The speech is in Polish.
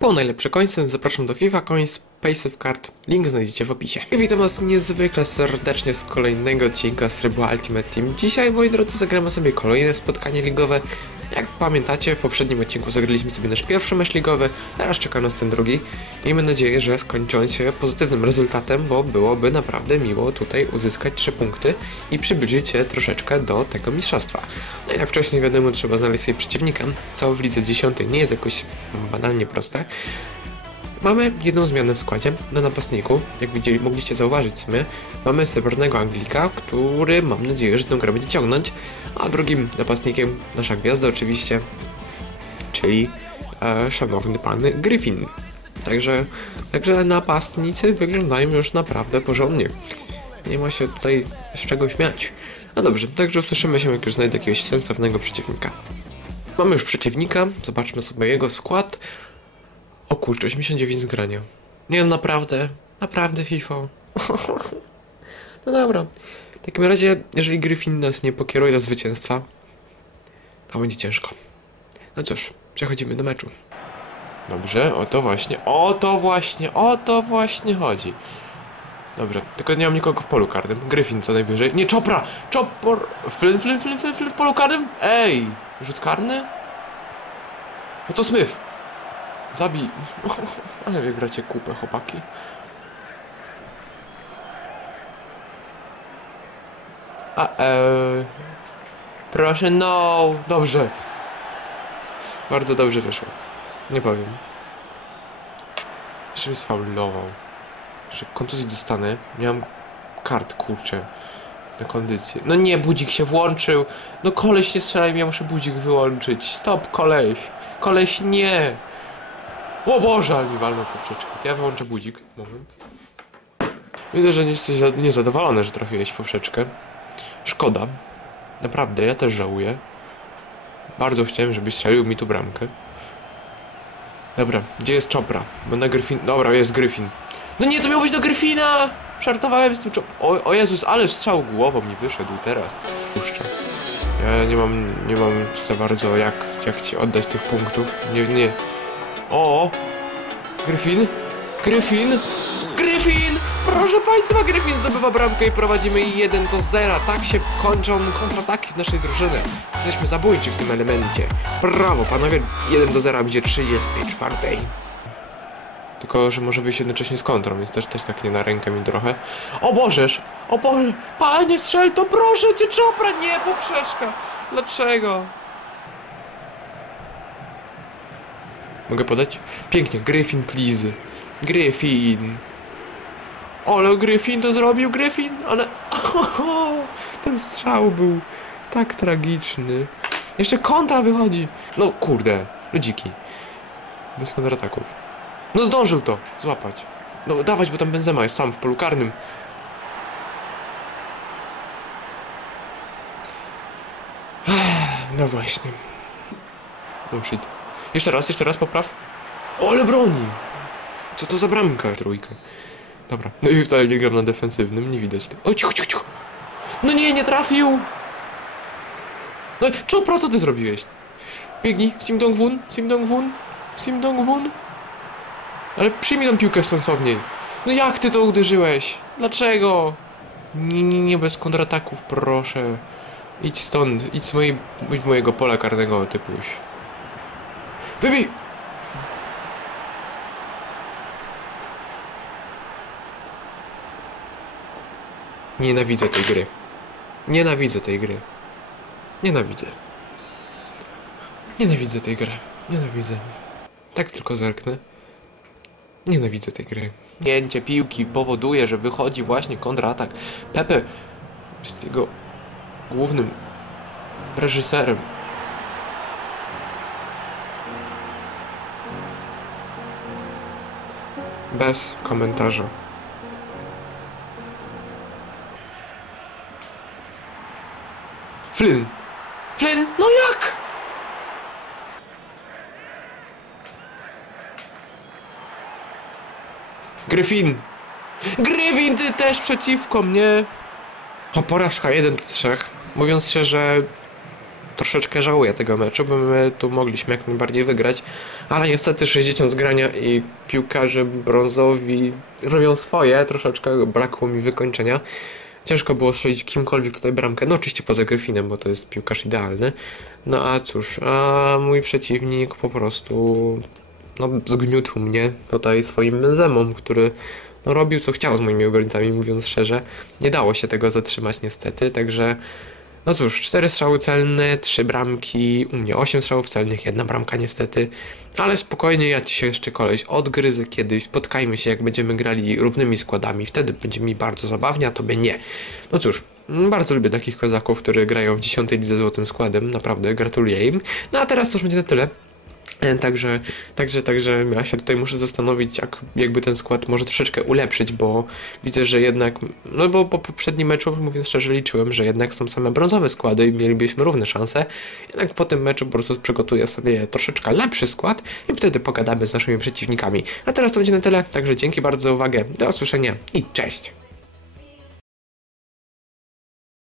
Po najlepsze końce zapraszam do FIFA Coins Passive Card. Link znajdziecie w opisie. I witam was niezwykle serdecznie z kolejnego odcinka z Ultimate Team. Dzisiaj, moi drodzy, zagramy sobie kolejne spotkanie ligowe. Jak pamiętacie, w poprzednim odcinku zagraliśmy sobie nasz pierwszy mecz ligowy, teraz czeka nas ten drugi. Miejmy nadzieję, że skończy on się pozytywnym rezultatem, bo byłoby naprawdę miło tutaj uzyskać 3 punkty i przybliżyć się troszeczkę do tego mistrzostwa. No i jak wcześniej wiadomo, trzeba znaleźć sobie przeciwnika, co w lidze 10 nie jest jakoś banalnie proste. Mamy jedną zmianę w składzie na napastniku. Jak widzieli, mogliście zauważyć w sumie. Mamy srebrnego Anglika, który mam nadzieję, że tę grę będzie ciągnąć. A drugim napastnikiem nasza gwiazda oczywiście, czyli e, szanowny pan Griffin. Także, także napastnicy wyglądają już naprawdę porządnie. Nie ma się tutaj z czego śmiać. No dobrze, także usłyszymy się, jak już znajdę jakiegoś sensownego przeciwnika. Mamy już przeciwnika, zobaczmy sobie jego skład. O kurczę, 89 z grania. Nie no, naprawdę, naprawdę FIFA. no dobra. W takim razie, jeżeli Gryfin nas nie pokieruje do zwycięstwa, to będzie ciężko. No cóż, przechodzimy do meczu. Dobrze, o to właśnie, o to właśnie, o to właśnie chodzi. Dobrze, tylko nie mam nikogo w polu karnym. Gryfin co najwyżej. Nie, Czopra! Czopor... Flynn, Flynn, Flynn, Flynn, Flynn w polu karnym? Ej! Rzut karny? No to Smith! Zabij. Ale wy gracie kupę, chłopaki. A, e... Proszę, no! Dobrze. Bardzo dobrze wyszło. Nie powiem. Jeszcze mnie sfaulował. Że kontuzji dostanę. Miałem kart, kurczę. Na kondycję. No nie, budzik się włączył. No koleś nie strzelaj ja muszę budzik wyłączyć. Stop, koleś. Koleś nie. O Boże, ale mi walnął w poprzeczkę. To ja wyłączę budzik. Moment. Widzę, że nie jesteś za- niezadowolony, że trafiłeś w poprzeczkę. Szkoda. Naprawdę, ja też żałuję. Bardzo chciałem, żebyś strzelił mi tu bramkę. Dobra, gdzie jest Czopra? Bo na Gryfin... Dobra, jest Gryfin. No nie, to miał być do Gryfina! Żartowałem z tym Czop... O, o Jezus, ale strzał głową mi wyszedł teraz. Puszczę. Ja nie mam, nie mam za bardzo jak, jak ci oddać tych punktów. Nie, nie, o! Gryfin? Gryfin? Gryfin! Proszę Państwa, Gryfin zdobywa bramkę i prowadzimy 1 do 0. Tak się kończą kontrataki naszej drużyny. Jesteśmy zabójczy w tym elemencie. Brawo, panowie, 1 do 0 będzie 34. Tylko, że może wyjść jednocześnie z kontrą, więc też, też tak nie na rękę mi trochę. O Bożeż! O Boże! Panie strzel to proszę cię, czopra! Nie, poprzeczka! Dlaczego? Mogę podać? Pięknie, Gryfin, please. Gryfin. Ale Gryfin to zrobił, Gryfin, ale... Ten strzał był tak tragiczny. Jeszcze kontra wychodzi. No kurde, ludziki. Bez kontrataków. No zdążył to złapać. No dawać, bo tam Benzema jest sam w polu karnym. No właśnie. No shit. Jeszcze raz, jeszcze raz popraw. O, ale broni! Co to za bramka? Trójkę. Dobra. No i wcale nie gram na defensywnym, nie widać. O, cicho, cicho, cicho. No nie, nie trafił! No, Czopra, co ty zrobiłeś? Biegnij, Sim Dong Wun, Sim Dong Wun, Sim Dong Wun. Ale przyjmij tą piłkę sensowniej. No jak ty to uderzyłeś? Dlaczego? Nie, nie, nie, bez kontrataków, proszę. Idź stąd, idź z mojej, idź z mojego pola karnego, typuś. Wybij! Nienawidzę tej gry. Nienawidzę tej gry. Nienawidzę. Nienawidzę tej gry. Nienawidzę. Tak tylko zerknę. Nienawidzę tej gry. Pięcie piłki powoduje, że wychodzi właśnie kontratak. Pepe jest jego głównym reżyserem. Bez komentarza. Flynn! Flynn, no jak? Gryfin! Gryfin, ty też przeciwko mnie! O, porażka 1 do 3. Mówiąc szczerze, troszeczkę żałuję tego meczu, bo my tu mogliśmy jak najbardziej wygrać, ale niestety 60 z grania i piłkarze brązowi robią swoje, troszeczkę brakło mi wykończenia. Ciężko było strzelić kimkolwiek tutaj bramkę, no oczywiście poza Gryfinem, bo to jest piłkarz idealny. No a cóż, a mój przeciwnik po prostu no, zgniótł mnie tutaj swoim Benzemą, który no, robił co chciał z moimi obrońcami, mówiąc szczerze. Nie dało się tego zatrzymać niestety, także no cóż, cztery strzały celne, trzy bramki, u mnie osiem strzałów celnych, jedna bramka niestety, ale spokojnie, ja ci się jeszcze koleś odgryzę kiedyś, spotkajmy się jak będziemy grali równymi składami, wtedy będzie mi bardzo zabawnie, a tobie nie. No cóż, bardzo lubię takich kozaków, którzy grają w 10 lidze złotym składem, naprawdę gratuluję im. No a teraz to już będzie na tyle. E, Także, także, także ja się tutaj muszę zastanowić, jak jakby ten skład może troszeczkę ulepszyć, bo widzę, że jednak, no bo po poprzednim meczu, mówiąc szczerze, liczyłem, że jednak są same brązowe składy i mielibyśmy równe szanse. Jednak po tym meczu prostu przygotuję sobie troszeczkę lepszy skład i wtedy pogadamy z naszymi przeciwnikami. A teraz to będzie na tyle, także dzięki bardzo za uwagę, do usłyszenia i cześć!